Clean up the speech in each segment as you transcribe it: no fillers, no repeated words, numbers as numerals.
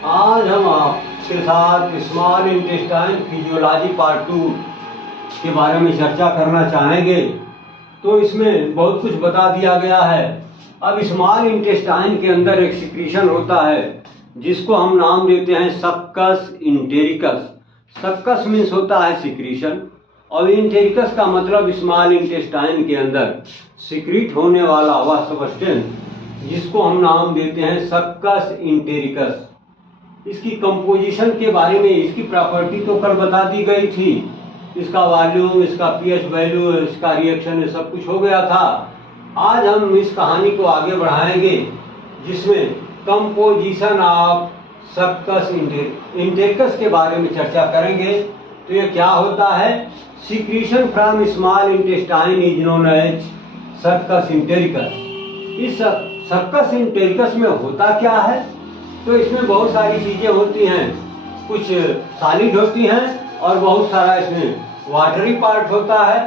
आज हम आपके साथ स्मॉल इंटेस्टाइन फिजियोलॉजी पार्ट 2 के बारे में चर्चा करना चाहेंगे। तो इसमें बहुत कुछ बता दिया गया है। अब स्मॉल इंटेस्टाइन के अंदर एक सिक्रीशन होता है जिसको हम नाम देते हैं सक्कस इंटेरिकस। सक्कस मीन्स होता है सिक्रीशन और इंटेरिकस का मतलब स्मॉल इंटेस्टाइन के अंदर सिक्रीट होने वाला वह सब्सटेंस जिसको हम नाम देते हैं सक्कस इंटेरिकस। इसकी कंपोजिशन के बारे में, इसकी प्रॉपर्टी तो कल बता दी गई थी। इसका वॉल्यूम, इसका पीएच वैल्यू, इसका रिएक्शन, सब कुछ हो गया था। आज हम इस कहानी को आगे बढ़ाएंगे जिसमें कंपोजिशन ऑफ सक्कस इंटेरिकस के बारे में चर्चा करेंगे। तो ये क्या होता है? Secretion from small intestine is known as succus entericus. इस सक्कस इंटेरिकस में होता क्या है? तो इसमें बहुत सारी चीजें होती हैं। कुछ सॉलिड होती हैं और बहुत सारा इसमें वाटरी पार्ट होता है।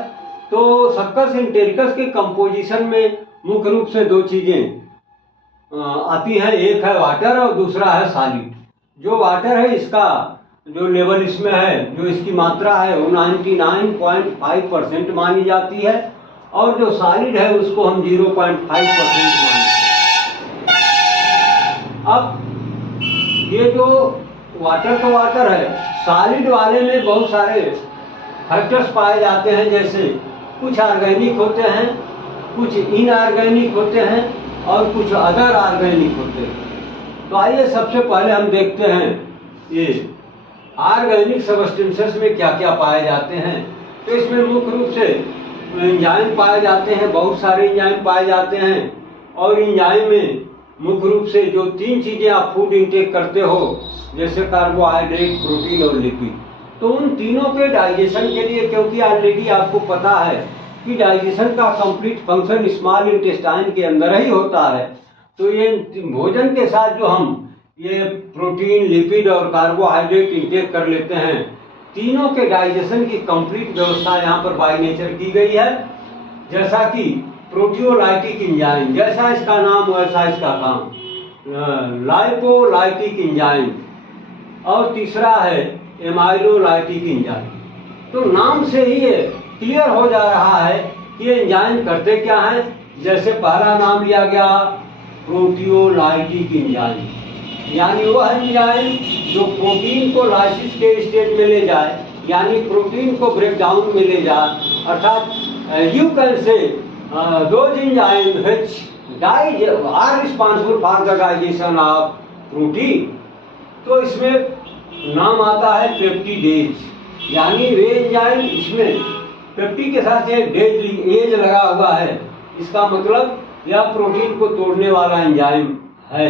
तो सक्कस इंटेरिकस के कंपोजिशन में मुख्य रूप से दो चीजें आती हैं, एक है वाटर और दूसरा है सॉलिड। जो वाटर है, इसका जो लेवल इसमें है, जो इसकी मात्रा है वो 99.5% मानी जाती है और जो सॉलिड है उसको हम 0.5% मानते हैं। अब ये जो वाटर तो वाटर है, सॉलिड वाले में बहुत सारे फैक्टर्स पाए जाते हैं। जैसे कुछ ऑर्गेनिक होते हैं, कुछ इनऑर्गेनिक होते हैं और कुछ अदर ऑर्गेनिक होते हैं। तो आइए सबसे पहले हम देखते हैं ये ऑर्गेनिक सब्सटेंसेस में क्या क्या पाए जाते हैं। तो इसमें मुख्य रूप से एंजाइम पाए जाते हैं, बहुत सारे एंजाइम पाए जाते हैं। और एंजाइम में मुख्य रूप से जो तीन चीजें आप फूड इंटेक करते हो, जैसे कार्बोहाइड्रेट, प्रोटीन और लिपिड, तो उन तीनों के डाइजेशन के लिए, क्योंकि ऑलरेडी आपको पता है कि डाइजेशन का कंप्लीट फंक्शन स्मॉल इंटेस्टाइन के अंदर ही होता है। तो ये भोजन के साथ जो हम ये प्रोटीन, लिपिड और कार्बोहाइड्रेट इंटेक कर लेते हैं, तीनों के डाइजेशन की कंप्लीट व्यवस्था यहाँ पर बाय नेचर की गई है। जैसा कि प्रोटियोलाइटिक एंजाइम, जैसा इसका नाम वैसा इसका काम, लाइपोलाइटिक एंजाइम, और तीसरा है एमाइलोलाइटिक एंजाइम। तो नाम से ही ये क्लियर हो जा रहा है कि ये एंजाइम करते क्या है। जैसे पहला नाम लिया गया प्रोटियोलाइटिक एंजाइम, यानी वह एंजाइम जो प्रोटीन को लाइसिस के स्टेज में ले जाए, यानी प्रोटीन को ब्रेक डाउन में ले जाए। अर्थात you can say those enzymes which are responsible for the digestion of protein। तो इसमें नाम आता है पेप्टिडेज, यानी वे एंजाइम, इसमें पेप्टी के साथ एक एज लगा हुआ है। इसका मतलब यह प्रोटीन को तोड़ने वाला एंजाइम है।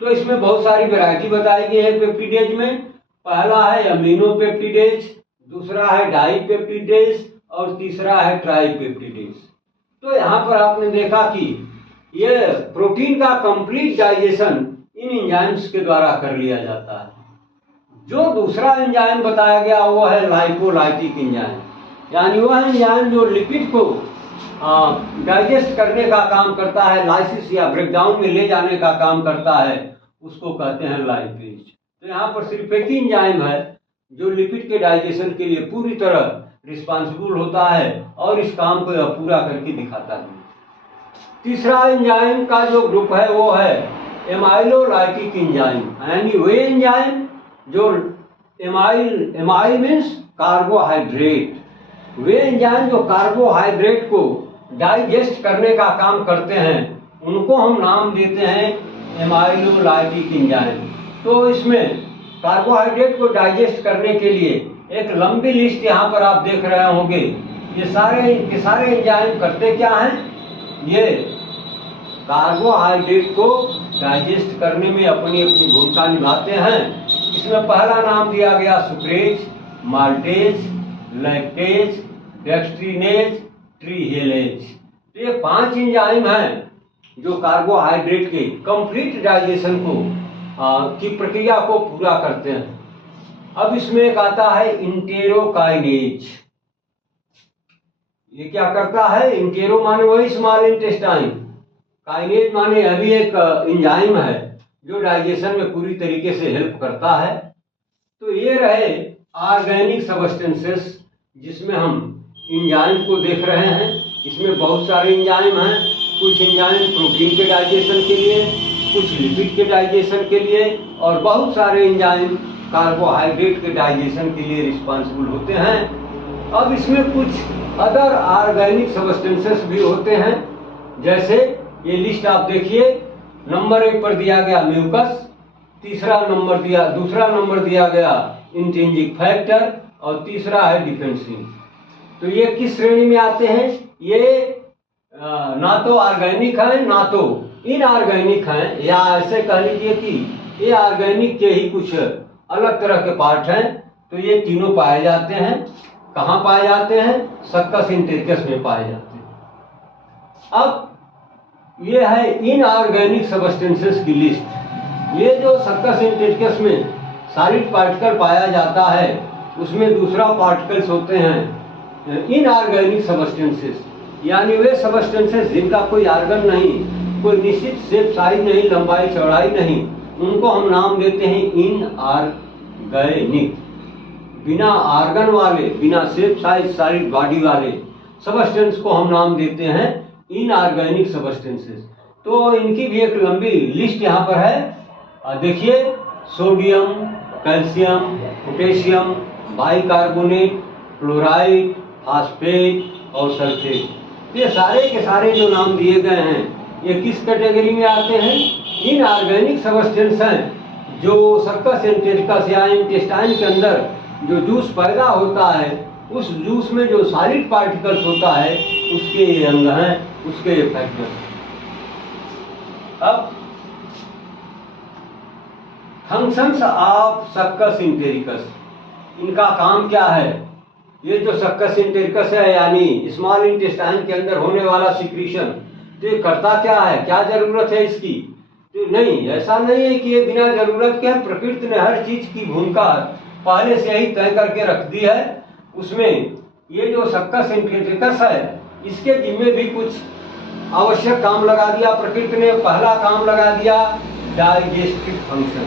तो इसमें बहुत सारी वैरायटी बताई गई है पेप्टिडेज में। पहला है अमीनो पेप्टिडेज, दूसरा है डाईपेप्टिडेज और तीसरा है ट्राईपेप्टिडेज। तो यहाँ पर आपने देखा कि ये प्रोटीन का कंप्लीट डाइजेशन इन एंजाइम्स के द्वारा कर लिया जाता है। जो दूसरा एंजाइम बताया गया वो है लाइपोलाइटिक एंजाइम, यानी वह एंजाइम जो लिपिड को डाइजेस्ट करने का काम करता है, लाइसिस या ब्रेकडाउन में ले जाने का काम करता है, उसको कहते हैं लाइपेज। तो यहाँ पर सिर्फ एक ही एंजाइम है जो लिपिड के डाइजेशन के लिए पूरी तरह रिस्पॉन्सिबल होता है और इस काम को पूरा करके दिखाता है। तीसरा एंजाइम का जो ग्रुप है वो है एमाइलोलाइटिक एंजाइम, यानी वे एंजाइम जो एमाइल मीन्स कार्बोहाइड्रेट, वे एंजाइम जो कार्बोहाइड्रेट को डाइजेस्ट करने का काम करते हैं, उनको हम नाम देते हैं एमाइलोलाइटिक एंजाइम। तो इसमें कार्बोहाइड्रेट को डाइजेस्ट करने के लिए एक लंबी लिस्ट यहाँ पर आप देख रहे होंगे। ये सारे के सारे एंजाइम करते क्या हैं? ये कार्बोहाइड्रेट को डाइजेस्ट करने में अपनी अपनी भूमिका निभाते हैं। इसमें पहला नाम दिया गया सुक्रेज, माल्टेज, लैक्टेज, डेक्स्ट्रीनेज, ट्रीहेलेज। तो ये 5 एंजाइम हैं जो कार्बोहाइड्रेट के कंप्लीट डाइजेशन को की प्रक्रिया को पूरा करते हैं। अब इसमें एक आता है इंटेरोकाइनेज। ये क्या करता है? इंटेरो माने वही स्मॉल इंटेस्टाइन, काइनेज माने अभी एक एंजाइम है जो डाइजेशन में पूरी तरीके से हेल्प करता है। तो ये रहे ऑर्गेनिक सब्सटेंसेस, जिसमें हम एंजाइम को देख रहे हैं। इसमें बहुत सारे एंजाइम हैं। कुछ एंजाइम प्रोटीन के डाइजेशन के लिए, कुछ लिपिड के डाइजेशन के लिए, और बहुत सारे एंजाइम कार्बोहाइड्रेट के डाइजेशन के लिए रिस्पॉन्सिबल होते हैं। अब इसमें कुछ अदर ऑर्गेनिक सब्सटेंसेस भी होते हैं। जैसे ये लिस्ट आप देखिए, नंबर 1 पर दिया गया म्यूकस, दूसरा नंबर दिया गया इंट्रिंसिक फैक्टर, और तीसरा है डिफेंसिव। तो ये किस श्रेणी में आते हैं? ये ना तो ऑर्गेनिक है ना तो इनऑर्गेनिक है, या ऐसे कह लीजिए कि ये ऑर्गेनिक के ही कुछ अलग तरह के पार्ट हैं। तो ये तीनों पाए जाते हैं। कहाँ पाए जाते हैं? सक्का सिंथेटिकस में पाए जाते हैं। अब ये है इनऑर्गेनिक सब्सटेंसेस की लिस्ट। ये जो सक्का सिंथेटिकस में सॉलिड पार्टिकल पाया जाता है, उसमें दूसरा पार्टिकल्स होते हैं इनऑर्गेनिक सब्सटेंसेस, यानी वे सब्सटेंसेस जिनका कोई आर्गन नहीं, कोई निश्चित शेप साइज नहीं, लंबाई चौड़ाई नहीं, उनको हम नाम देते हैं इनऑर्गेनिक। बिना आर्गन वाले, बिना शेप साइज सॉलिड बॉडी वाले सब्सटेंस को हम नाम देते हैं इनऑर्गेनिक सब्सटेंसेस। तो इनकी भी एक लंबी लिस्ट यहाँ पर है। देखिए, sodium, calcium, potassium, bicarbonate, fluoride, phosphate और सल्फेट। ये सारे के सारे जो नाम दिए गए हैं, ये किस कैटेगरी में आते हैं? इनऑर्गेनिक सब्सटेंस हैं, जो सर्कस एंटेरिकस या इंटेस्टाइन के अंदर जो जूस पैदा होता है, उस जूस में जो सॉलिड पार्टिकल्स होता है, उसके ये अंग हैं, उसके ये फैक्टर्स। अब फंक्शंस ऑफ सक्कस एंटेरिकस, इनका काम क्या है? ये जो सक्कस एंटेरिकस है, यानी स्मॉल इंटेस्टाइन के अंदर होने वाला सिक्रीशन, तो ये करता क्या है? क्या जरूरत है इसकी? तो नहीं, ऐसा नहीं है कि ये बिना जरूरत के, प्रकृति ने हर चीज की भूमिका पहले से ही तय करके रख दी है। उसमें ये जो सक्कस एंटेरिकस है, इसके जिम्मे भी कुछ आवश्यक काम लगा दिया प्रकृति ने। पहला काम लगा दिया डाइजेस्टिव फंक्शन,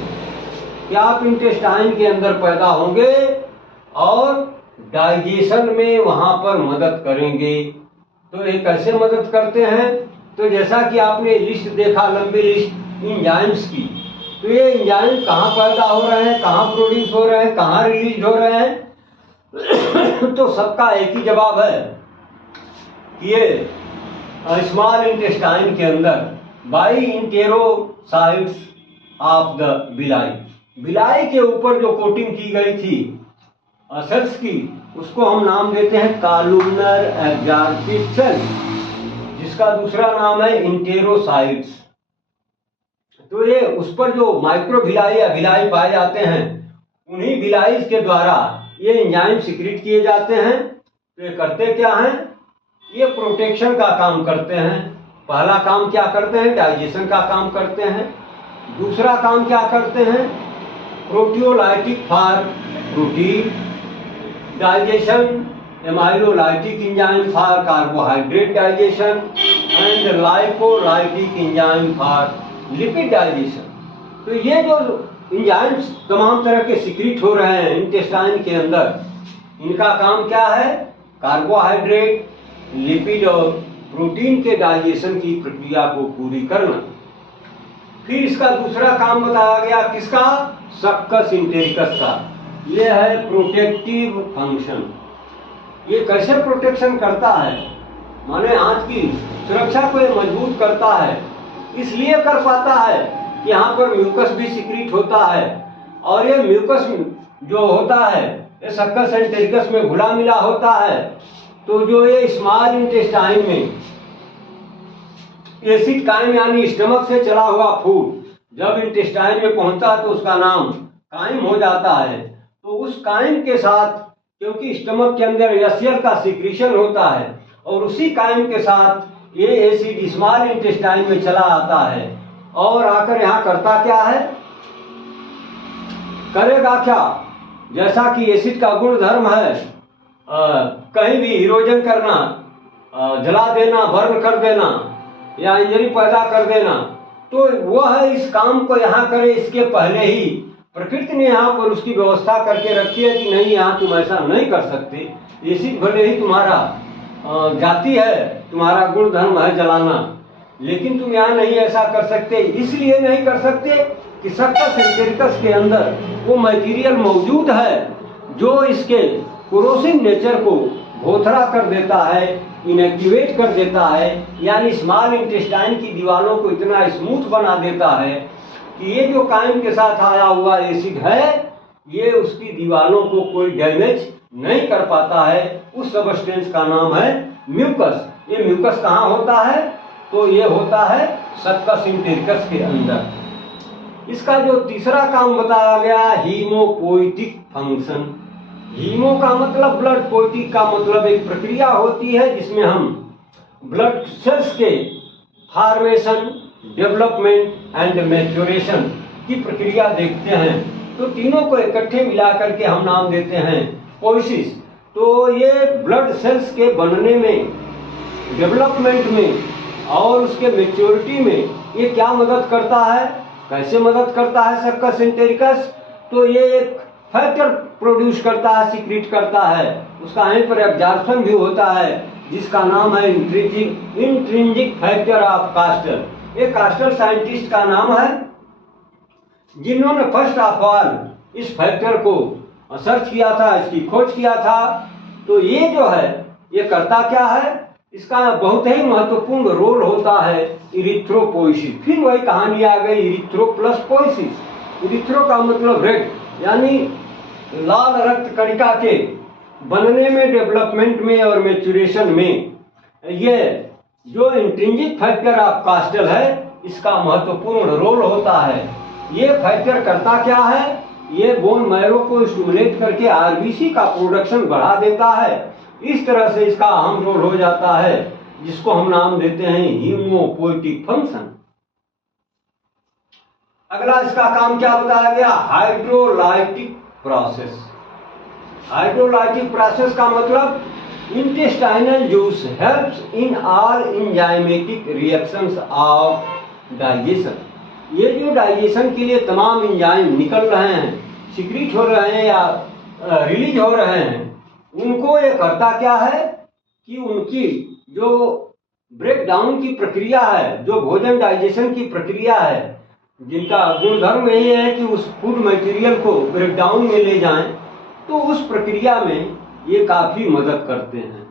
कि आप इंटेस्टाइन के अंदर पैदा होंगे और डाइजेशन में वहां पर मदद करेंगे। तो ये कैसे मदद करते हैं? तो जैसा कि आपने लिस्ट देखा, लंबी लिस्ट एंजाइम्स की, तो ये एंजाइम कहाँ पैदा हो रहे हैं, कहाँ प्रोड्यूस हो रहे हैं, कहाँ रिलीज हो रहे हैं? तो सबका एक ही जवाब है कि ये स्मॉल इंटेस्टाइन के अंदर बाई इंटेरोसाइट्स ऑफ द बिलाई, बिलाई के ऊपर जो कोटिंग की गई थी सेल्स की, उसको हम नाम देते हैं कॉलुमनर एब्जॉर्प्टिव सेल्स, जिसका दूसरा नाम है इंटेरोसाइट्स। तो ये उस पर जो माइक्रोविलाई या विलाई पाए जाते हैं, उन्हीं विलाई के द्वारा ये एंजाइम सिक्रीट किए जाते हैं। तो ये करते क्या हैं? ये प्रोटेक्शन का काम करते हैं। पहला काम क्या करते हैं? डाइजेशन का काम करते हैं। दूसरा काम क्या करते हैं? Proteolytic for protein digestion, amylolytic enzyme for carbohydrate digestion, and lipolytic enzyme for lipid digestion. तो ये जो एंजाइम्स तमाम तरह के सिक्रीट हो रहे हैं इंटेस्टाइन के अंदर, इनका काम क्या है? कार्बोहाइड्रेट, लिपिड और प्रोटीन के डाइजेशन की प्रक्रिया को पूरी करना। फिर इसका दूसरा काम बताया गया, किसका? सक्कस एंटेरिकस का। यह है प्रोटेक्टिव फंक्शन। ये कैसे प्रोटेक्शन करता है? माने आंत की सुरक्षा को ये मजबूत करता है। इसलिए कर पाता है कि यहाँ पर म्यूकस भी सिक्रीट होता है, और ये म्यूकस जो होता है ये सक्कस एंटेरिकस में घुला मिला होता है। तो जो ये स्मॉल इंटेस्टाइन में एसिड काइम यानी स्टमक से चला हुआ फूड जब इंटेस्टाइन में पहुंचता तो उसका नाम काइम हो जाता है। तो उस काइम के साथ, क्योंकि स्टमक के अंदर एसिड का सिक्रीशन होता है, और उसी काइम के साथ ये एसिड स्मॉल इंटेस्टाइन में चला आता है, और आकर यहाँ करता क्या है? करेगा क्या? जैसा कि एसिड का गुण धर्म है कहीं भी इरोजन करना, जला देना, बर्न कर देना या इंजरी पैदा कर देना, तो वह इस काम को यहाँ करे, इसके पहले ही प्रकृति ने यहाँ पर उसकी व्यवस्था करके रखी है कि नहीं, यहाँ तुम ऐसा नहीं कर सकते। एसिड भले ही तुम्हारा जाति है, तुम्हारा गुण धर्म है जलाना, लेकिन तुम यहाँ नहीं ऐसा कर सकते। इसलिए नहीं कर सकते कि सक्कस एम्पिरिकस के अंदर वो मटेरियल मौजूद है जो इसके कोरोसिव नेचर को भोथरा कर देता है, इनएक्टिवेट कर देता है, यानी स्मॉल इंटेस्टाइन की दीवारों को इतना स्मूथ बना देता है कि ये जो काइम के साथ आया हुआ एसिड है, ये उसकी दीवारों को कोई डैमेज नहीं कर पाता है। उस सबस्टेंस का नाम है म्यूकस। ये म्यूकस कहाँ होता है? तो ये होता है सक्कस एम्पिरिकस के अंदर। इसका जो तीसरा काम बताया गया, हीमोपोइटिक फंक्शन। हीमो का मतलब ब्लड, पोइटिक का मतलब एक प्रक्रिया होती है जिसमें हम ब्लड सेल्स के फॉर्मेशन, डेवलपमेंट एंड मैच्योरेशन की प्रक्रिया देखते हैं। तो तीनों को इकट्ठे मिलाकर के हम नाम देते हैं पोइसिस। तो ये ब्लड सेल्स के बनने में, डेवलपमेंट में और उसके मैच्योरिटी में ये क्या मदद करता है, कैसे मदद करता है सक्कस एम्पिरिकस? तो ये एक फैक्टर प्रोड्यूस करता है, सीक्रेट करता है, उसका यहीं पर एब्जॉर्प्शन भी होता है जिसका नाम है इंट्रिंसिक फैक्टर ऑफ कास्टल। ये कास्टल साइंटिस्ट का नाम है जिन्होंने फर्स्ट ऑफ ऑल इस फैक्टर को सर्च किया था, इसकी खोज किया था। तो ये जो है ये करता क्या है, इसका बहुत ही महत्वपूर्ण रोल होता है इरिथ्रोपोइसिस। फिर वही कहानी आ गई इरिथ्रो प्लस पोइसिस। इरिथ्रो का मतलब रेड, यानी लाल रक्त कणिका के बनने में, डेवलपमेंट में और मैच्योरेशन में ये जो इंट्रिंसिक फैक्टर ऑफ कास्टल है इसका महत्वपूर्ण रोल होता है। ये फैक्टर करता क्या है, ये बोन मैरो को स्टिमुलेट करके आरबीसी का प्रोडक्शन बढ़ा देता है। इस तरह से इसका अहम रोल हो जाता है जिसको हम नाम देते हैं हीमोपोइटिक फंक्शन। अगला इसका काम क्या बताया गया, हाइड्रोलाइटिक प्रोसेस। हाइड्रोलाइटिक प्रोसेस का मतलब intestinal juice helps in all enzymatic reactions of digestion. ये जो डाइजेशन के लिए तमाम एंजाइम निकल रहे हैं, सिक्रीट हो रहे हैं या रिलीज हो रहे हैं, उनको ये करता क्या है कि उनकी जो ब्रेक डाउन की प्रक्रिया है, जो भोजन डाइजेशन की प्रक्रिया है, जिनका गुणधर्म यही है कि उस फूड मटेरियल को ब्रेक डाउन में ले जाएं, तो उस प्रक्रिया में ये काफी मदद करते हैं।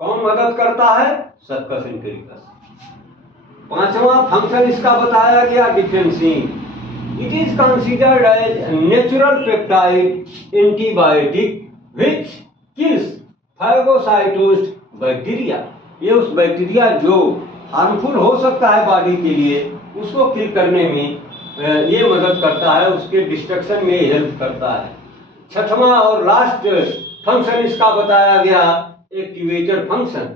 कौन मदद करता है? Succus entericus. पांचवा फंक्शन इसका बताया गया defensin. It is considered as natural peptide antibiotic which kills phagocytosed bacteria. ये उस बैक्टीरिया जो हार्मफुल हो सकता है बॉडी के लिए, उसको किल करने में ये मदद करता है, उसके डिस्ट्रक्शन में हेल्प करता है। छठवां और लास्ट फंक्शन इसका बताया गया एक्टिवेटर फंक्शन।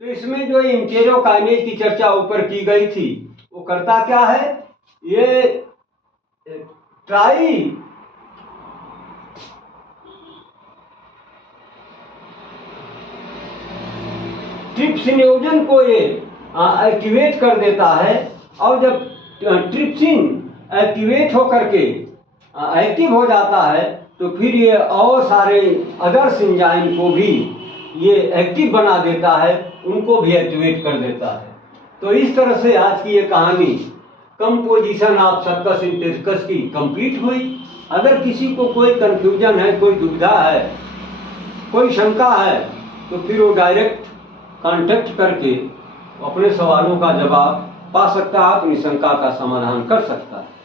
तो इसमें जो इंटेरोकाइनेज की चर्चा ऊपर की गई थी, वो करता क्या है, ये ट्रिप्सिनोजन को ये एक्टिवेट कर देता है, और जब ट्रिप्सिन एक्टिवेट होकर के एक्टिव हो जाता है तो फिर ये और सारे अदर्स एंजाइम को भी ये एक्टिव बना देता है, उनको भी एक्टिवेट कर देता है। तो इस तरह से आज की ये कहानी कंपोजिशन ऑफ सक्कस एम्पिरिकस की कंप्लीट हुई। अगर किसी को कोई कंफ्यूजन है, कोई दुविधा है, कोई शंका है, तो फिर वो डायरेक्ट कांटेक्ट करके अपने सवालों का जवाब पा सकता है, अपनी शंका का समाधान कर सकता है।